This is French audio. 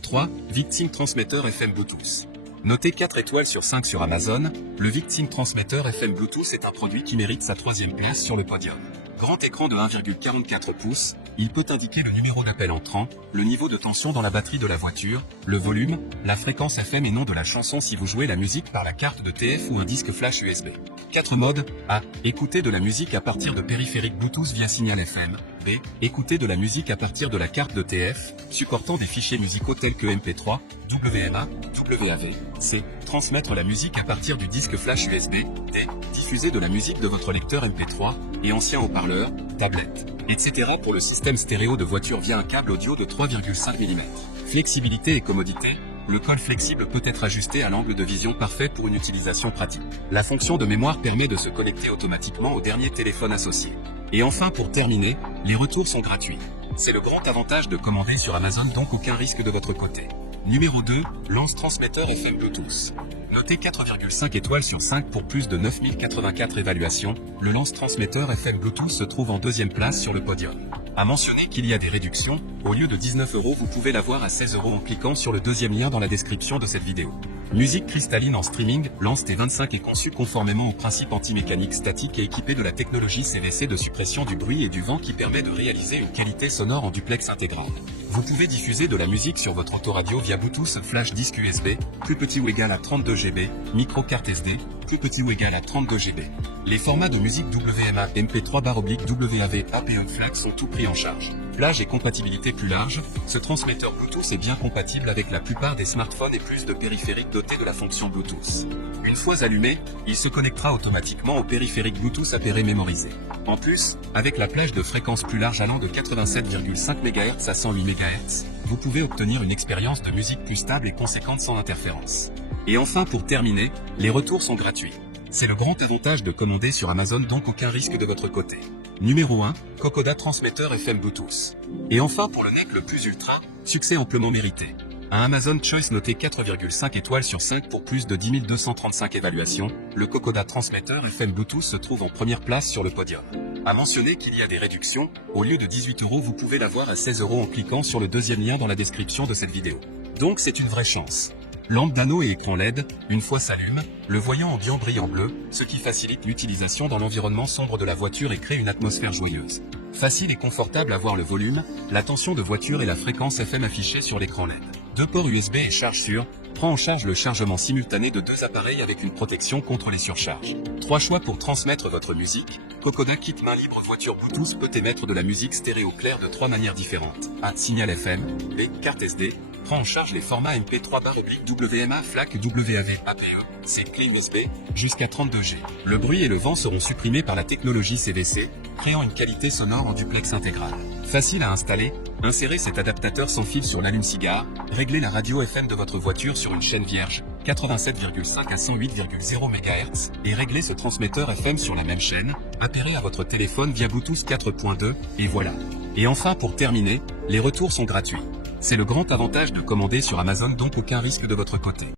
3. Victim Transmitter FM Bluetooth. Noté 4 étoiles sur 5 sur Amazon, le Victim Transmitter FM Bluetooth est un produit qui mérite sa 3e place sur le podium. Grand écran de 1,44 pouces, il peut indiquer le numéro d'appel entrant, le niveau de tension dans la batterie de la voiture, le volume, la fréquence FM et nom de la chanson si vous jouez la musique par la carte de TF ou un disque flash USB. 4 modes. A. Écouter de la musique à partir de périphériques Bluetooth via signal FM. B. Écouter de la musique à partir de la carte de TF, supportant des fichiers musicaux tels que MP3, WMA, WAV. C. Transmettre la musique à partir du disque flash USB. D. Diffuser de la musique de votre lecteur MP3 et ancien haut-parleur, tablette, etc. pour le système stéréo de voiture via un câble audio de 3,5 mm. Flexibilité et commodité. Le col flexible peut être ajusté à l'angle de vision parfait pour une utilisation pratique. La fonction de mémoire permet de se connecter automatiquement au dernier téléphone associé. Et enfin pour terminer, les retours sont gratuits. C'est le grand avantage de commander sur Amazon, donc aucun risque de votre côté. Numéro 2, Lance Transmetteur FM Bluetooth. Noté 4,5 étoiles sur 5 pour plus de 9084 évaluations, le Lance Transmetteur FM Bluetooth se trouve en 2e place sur le podium. À mentionner qu'il y a des réductions, au lieu de 19 €, vous pouvez l'avoir à 16 € en cliquant sur le 2e lien dans la description de cette vidéo. Musique cristalline en streaming, Lance T25 est conçu conformément au principe anti-mécanique statique et équipé de la technologie CVC de suppression du bruit et du vent qui permet de réaliser une qualité sonore en duplex intégral. Vous pouvez diffuser de la musique sur votre autoradio via Bluetooth flash disque USB, plus petit ou égal à 32 GB, micro carte SD, plus petit ou égal à 32 GB. Les formats de musique WMA, MP3/WAV, APE FLAC sont tout pris en charge. Plage et compatibilité plus large, ce transmetteur Bluetooth est bien compatible avec la plupart des smartphones et plus de périphériques dotés de la fonction Bluetooth. Une fois allumé, il se connectera automatiquement au périphérique Bluetooth appairé mémorisé. En plus, avec la plage de fréquence plus large allant de 87,5 MHz à 108 MHz, vous pouvez obtenir une expérience de musique plus stable et conséquente sans interférence. Et enfin pour terminer, les retours sont gratuits. C'est le grand avantage de commander sur Amazon, donc aucun risque de votre côté. Numéro 1, Kokoda Transmetteur FM Bluetooth. Et enfin pour le NEC le plus ultra, succès amplement mérité. Un Amazon Choice noté 4,5 étoiles sur 5 pour plus de 10 235 évaluations, le Kokoda Transmetteur FM Bluetooth se trouve en première place sur le podium. À mentionner qu'il y a des réductions, au lieu de 18 € vous pouvez l'avoir à 16 € en cliquant sur le 2e lien dans la description de cette vidéo. Donc c'est une vraie chance. Lampe d'anneau et écran LED, une fois s'allume, le voyant ambiant brille en bleu, ce qui facilite l'utilisation dans l'environnement sombre de la voiture et crée une atmosphère joyeuse. Facile et confortable à voir le volume, la tension de voiture et la fréquence FM affichée sur l'écran LED. 2 ports USB et charge sur, prend en charge le chargement simultané de 2 appareils avec une protection contre les surcharges. 3 choix pour transmettre votre musique. Kokoda Kit main libre voiture Bluetooth peut émettre de la musique stéréo claire de 3 manières différentes. A. Signal FM. B. Carte SD. Prend en charge les formats MP3/WMA, FLAC, WAV, APE. C. Clé USB, jusqu'à 32 G. Le bruit et le vent seront supprimés par la technologie CVC, créant une qualité sonore en duplex intégral. Facile à installer, insérez cet adaptateur sans fil sur l'allume-cigare, réglez la radio FM de votre voiture sur une chaîne vierge, 87,5 à 108,0 MHz, et réglez ce transmetteur FM sur la même chaîne, appairé à votre téléphone via Bluetooth 4.2, et voilà. Et enfin pour terminer, les retours sont gratuits. C'est le grand avantage de commander sur Amazon, donc aucun risque de votre côté.